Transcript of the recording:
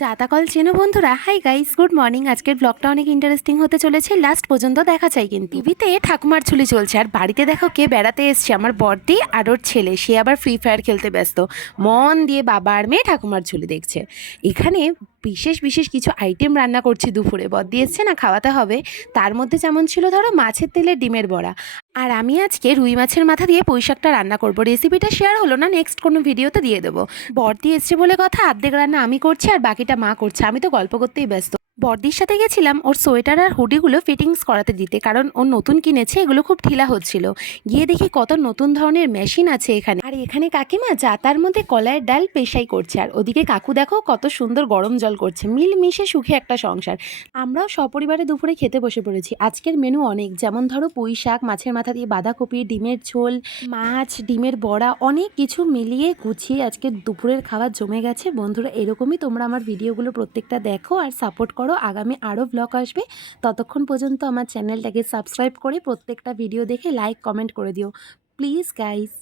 চাতাকল চেনো বন্ধুরা? Hi guys, good morning. আজকের ব্লগটা অনেক ইন্টারেস্টিং হতে চলেছে, লাস্ট পর্যন্ত দেখা চাই। কিন্তু টিভিতে ঠাকুমার ঝুলি চলছে, আর বাড়িতে দেখো কে বেড়াতে এসছে, আমার বড়দি আর ওর ছেলে। সে আবার ফ্রি ফায়ার খেলতে ব্যস্ত, মন দিয়ে বাবা আর মেয়ে ঠাকুমার ঝুলি দেখছে। এখানে বিশেষ বিশেষ কিছু আইটেম রান্না করছি দুপুরে, বড়দি এসছে না, খাওয়াতে হবে। তার মধ্যে যেমন ছিল ধরো মাছের তেলের ডিমের বড়া, আর আমি আজকে রুই মাছের মাথা দিয়ে পুঁইশাকটা রান্না করব। রেসিপিটা শেয়ার হলো না, নেক্সট কোনো ভিডিওতে দিয়ে দেবো। বড়দি এসছে বলে কথা, অর্ধেক রান্না আমি করছি আর বাকিটা মা করছে, আমি তো গল্প করতেই ব্যস্ত। বড়দির সাথে গেছিলাম ওর সোয়েটার আর হুডিগুলো ফিটিংস করাতে দিতে, কারণ ও নতুন কিনেছে, এগুলো খুব ঢিলা হচ্ছিল। গিয়ে দেখি কত নতুন ধরনের মেশিন আছে এখানে। আর এখানে কাকিমা জাতার মধ্যে কলাইয়ের ডাল পেশাই করছে, আর ওদিকে কাকু দেখো কত সুন্দর গরম জল করছে। মিলমিশে সুখে একটা সংসার। আমরাও সপরিবারে দুপুরে খেতে বসে পড়েছি। আজকের মেনু অনেক, যেমন ধরো পুঁই শাক, মাছের মাথা দিয়ে বাঁধাকপি, ডিমের ঝোল, মাছ, ডিমের বড়া, অনেক কিছু মিলিয়ে গুছিয়ে আজকে দুপুরের খাবার জমে গেছে। বন্ধুরা, এরকমই তোমরা আমার ভিডিওগুলো প্রত্যেকটা দেখো আর সাপোর্ট করো। আগামী আরও ব্লগ আসবে, ততক্ষণ পর্যন্ত আমার চ্যানেলটাকে সাবস্ক্রাইব করে প্রত্যেকটা ভিডিও দেখে লাইক কমেন্ট করে দিও প্লিজ গাইস।